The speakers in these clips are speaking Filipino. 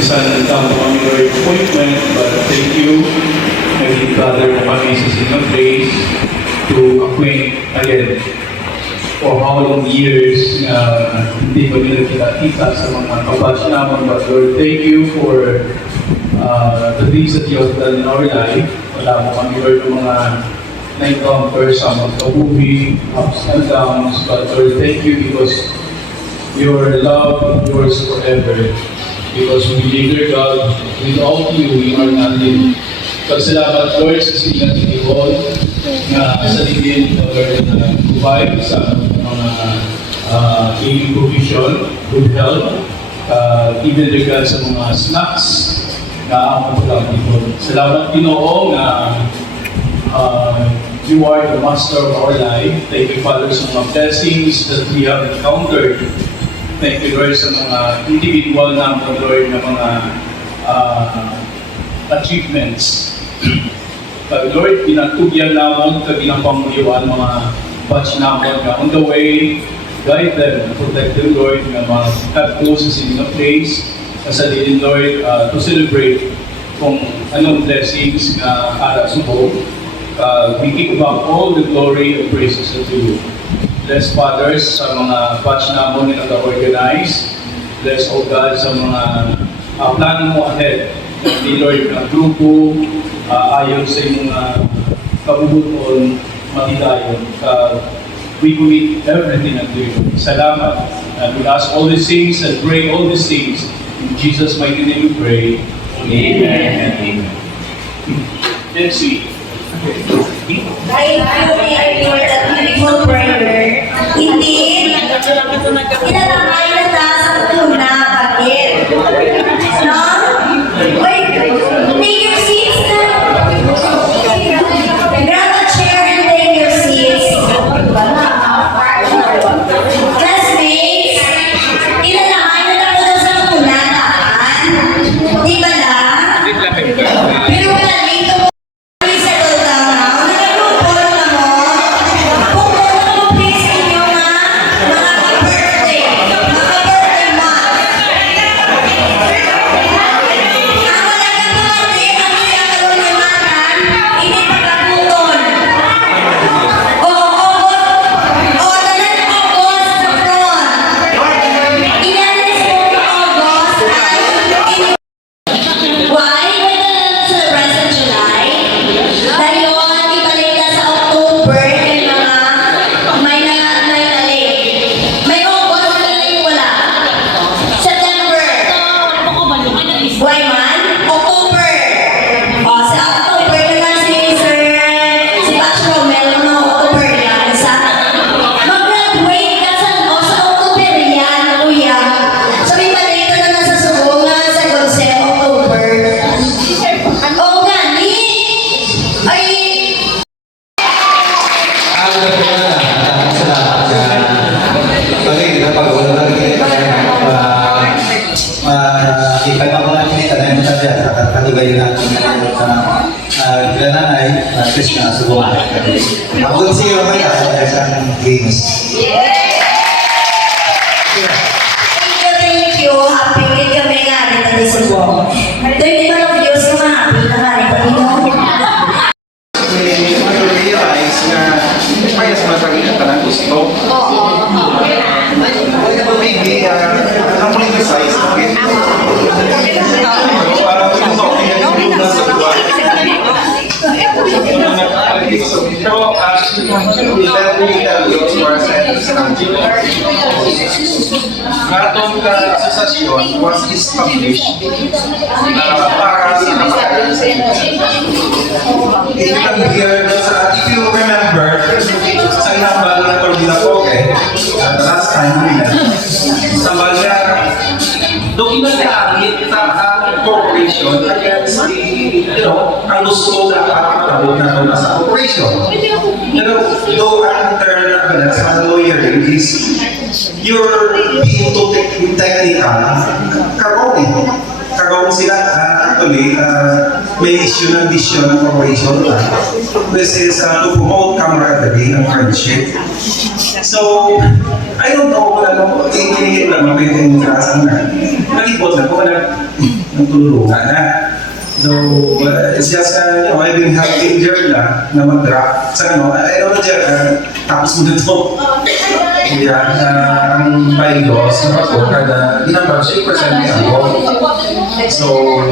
Minsan nagtamo kami Lord appointment, but thank you. Naging gather mo kami sa Sing of Praise to acquaint again for how long years na hindi pa nila kita sa mga kabatch naman. But Lord, thank you for the things that you have done in our life. Wala mo kami Lord ng mga na-encounter sa magkabuhi, ups and downs. But Lord, thank you because your love yours forever. Because we believe, dear God, without you, we are nothing. Salamat Lord sa silang Tibol na sa tingin Lord na provide sa mga healing provision, good health, even regard sa mga snacks na ang pagkakalipon. Salamat Ginoo na you are the master of our life. Thank you Father sa mga blessings that we have encountered. Thank you Lord sa mga individual namin Lord na mga achievements. Lord, pinatugyan namin kabilang pamulyawan mga batch namin na on the way, guide them, protect them Lord, na have those sa Sing of Praise, sa din Lord, to celebrate kung anong blessings na para sa buong. We give up all the glory and praises to you. Bless fathers sa mga batch namin na nag-organize. Bless, O God, sa mga plano mo ahead. Ni Lord, na grupo, ayon sa iyong kabubuton, matidayon. We commit everything unto you. Salamat. And we ask all these things and pray all these things. In Jesus' mighty name we pray. Amen and amen. Let's see. Thank you, for that beautiful prayer. Indeed, ilalangay na sa una, bakit? No? Wait, take your seats na. Grab a chair and take your seats. Classmates, ilalangay na ako sa una, di ba na? Pero wala dito mo. Ako si Romay ako sa isang games. Thank you. Happy with kami nga rin na sa buong. Doon di ba ng views ko happy na nga rin pa dito? Realize na kaya sa matagin ka ng gusto. Maybe, na-politicize. Parang ito, yung nasa buwan. Pero atong asosasyon was established para sa if you remember, sa inambal na Torbida Poke, the last time we met, sa Balya, doon nagkakit sa corporation against the, ang gusto dapat itabot na ito sa corporation. Though ang term na balance sa lawyer is you're being too technical, kagawin sila actually may issue ng vision ng corporation this is to promote camaraderie and friendship. So I don't know kung ano tingin naman pwede yung kasan na nalibot na kung ng tulungan na. So, it's just, I've been helping Jerla na mag-draft sa I don't know, Jerla, tapos mo na ito. Kaya, ang bylaws na ako, kada ginambang siya, present niya ako. So,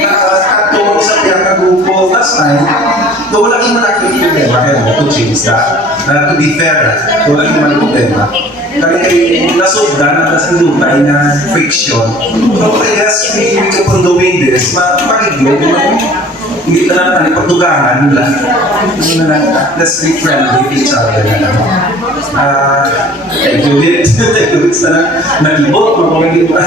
nakatulong sa tiyak na grupo last time, though wala kang malaki problema kaya to change that. To be fair, wala kang malaki problema. Kami kayo nasubda na nasindutay na friction. So I guess we keep on doing this, makikigil, hindi na lang pagdugangan nila. Let's be friendly with each other na lang. Thank you, Hit. Thank you, Hit. Sana nag-ibot, mapamagin pa.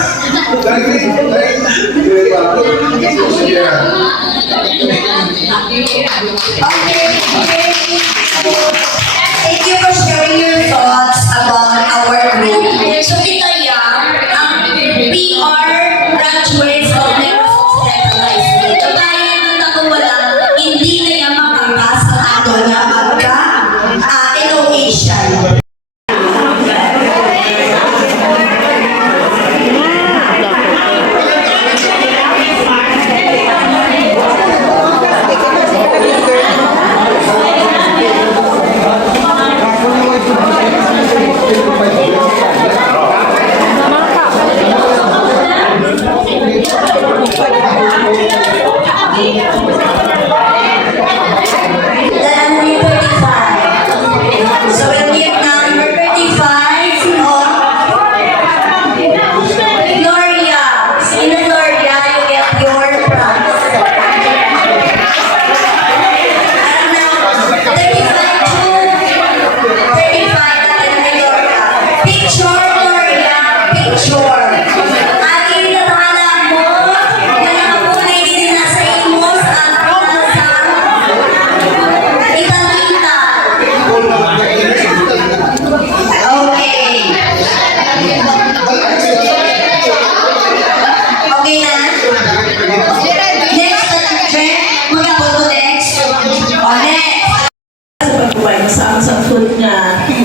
Thank you for sharing your thoughts about our group. So, Tita Yang, we are graduates of Neros High School. So, tayo ng wala, hindi na yan makakas ang ato niya magka-innovation.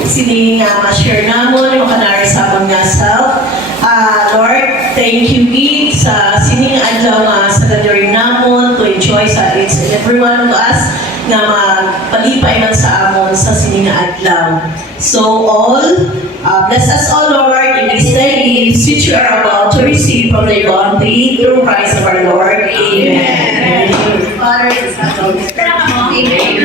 Sini nga ma-share namon yung kanari sa amon nga self. Lord, thank you Gid sa sining adlaw nga sa gathering namon to enjoy sa each and every one of us nga magpalipay man sa amon sa sining adlaw. So all, bless us all Lord in this day gifts which we are about to receive from the bounty through Christ our Lord. Amen. Father, it's not all. Amen.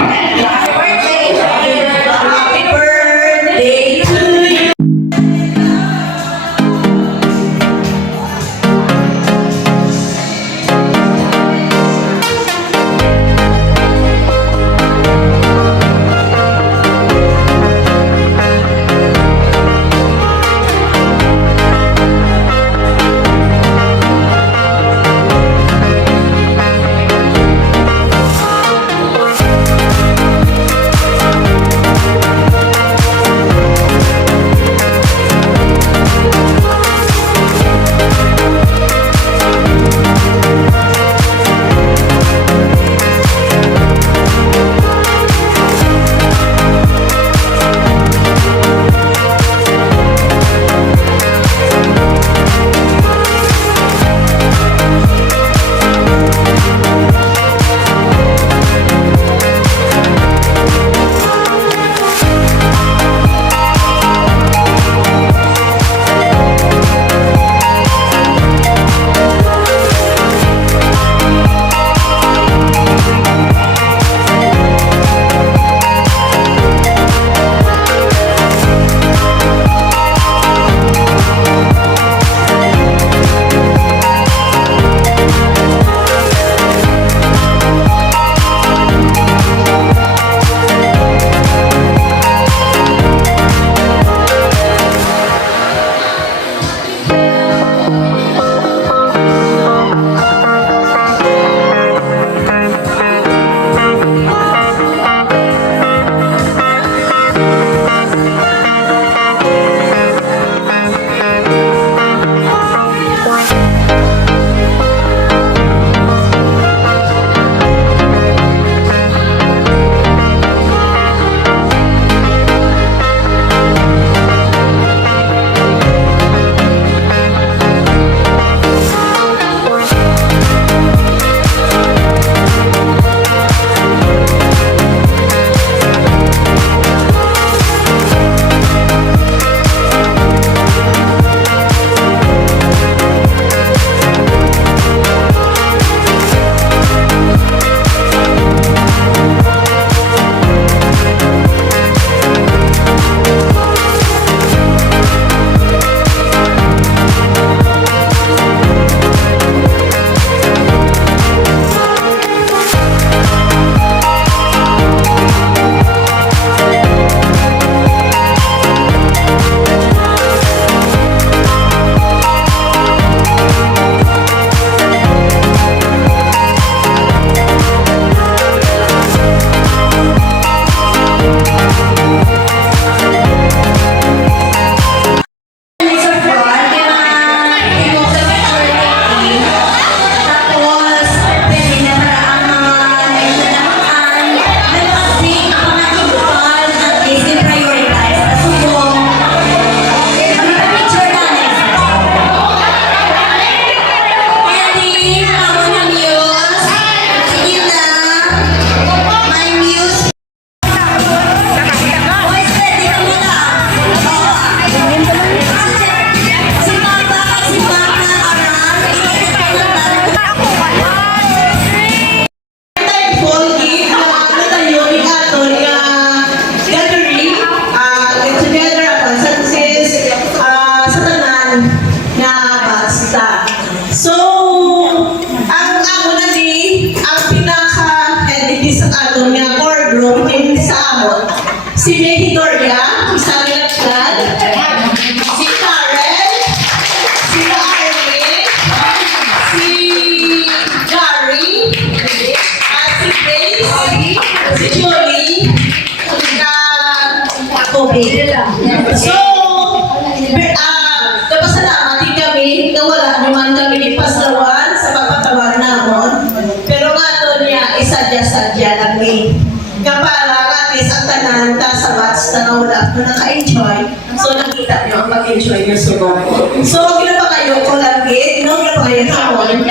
nga wala naman kami ipaslawan sa pagpatawag namon. Pero nga to niya, isadya-sadya lang ni. Nga para at least ang tanan ta sa batch na wala na naka-enjoy. So nakita niyo ang pag-enjoy niyo sunod. So gina pa kayo kung lagi, no? Gina pa kayo hamon.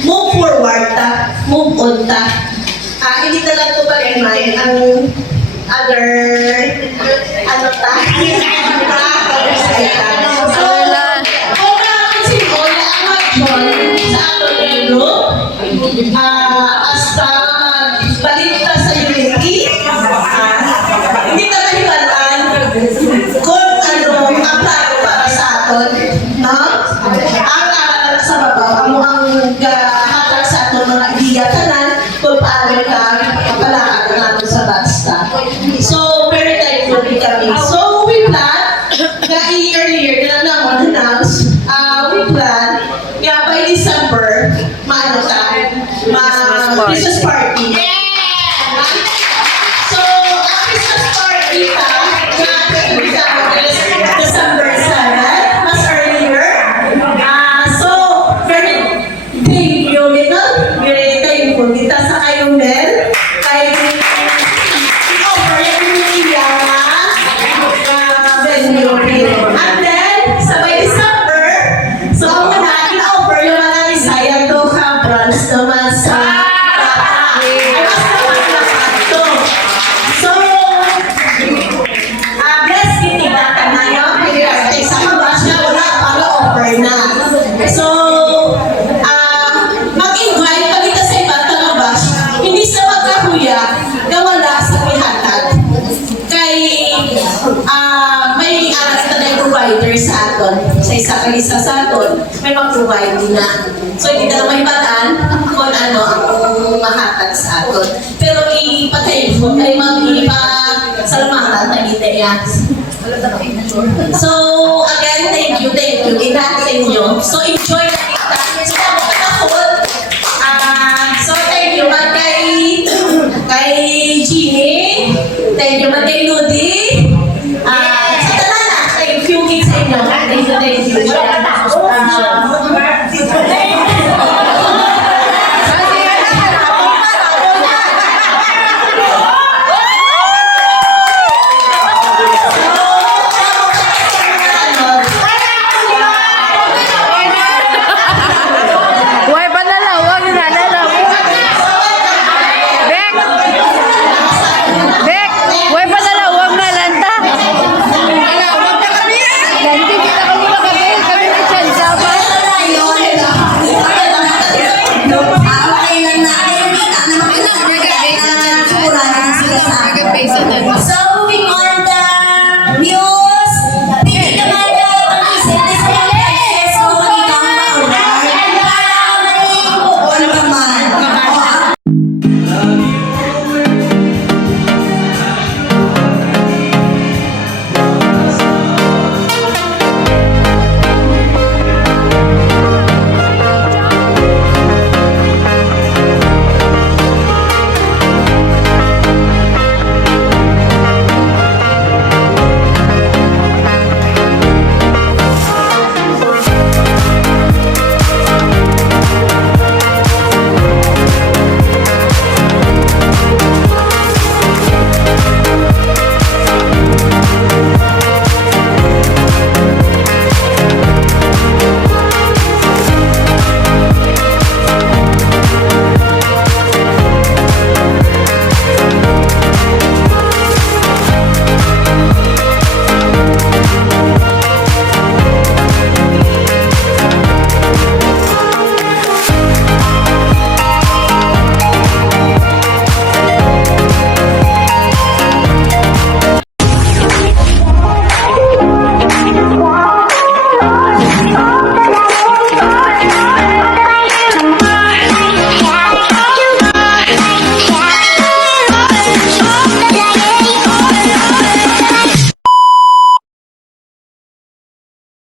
Move forward ta, move on ta. Hindi na lang ito pag-remind ang other, ano ta? So, kung napansin ko na ang mag-join sa ating group, hasta balik ta sa unity, hindi na mahiwalaan kung ano ang plano para sa atin, no? Ang sa babaw, ang hatag sa atin mga igatanan, kung paano ka kapalakad natin sa basta. So, very thankful kami. So, we plan, na earlier na naman announce, we plan, nga by December, maano ta, Christmas party. So, ang Christmas party pa, December 7, mas earlier. So, very thank you, very thankful kita sa kayo, Mel. Kahit over yung venue. And then, sabay December, so ang natin over yung mga Isaiah to Cabrals naman sa So, bless kitibatan na yun. Kasi sa kabas na wala para offer na. So, mag-invite pag ito sa ibang talabas, hindi sa magkakuya na wala sa pihatag. Kay, may ito na yung provider sa aton. Sa isa sa aton, may mag-provide na. So, hindi na may bataan kung ano ang mahatag sa aton. Pero ipatay mo, kay salamatan na kita yan. So, again, thank you. Ina sa inyo. So, enjoy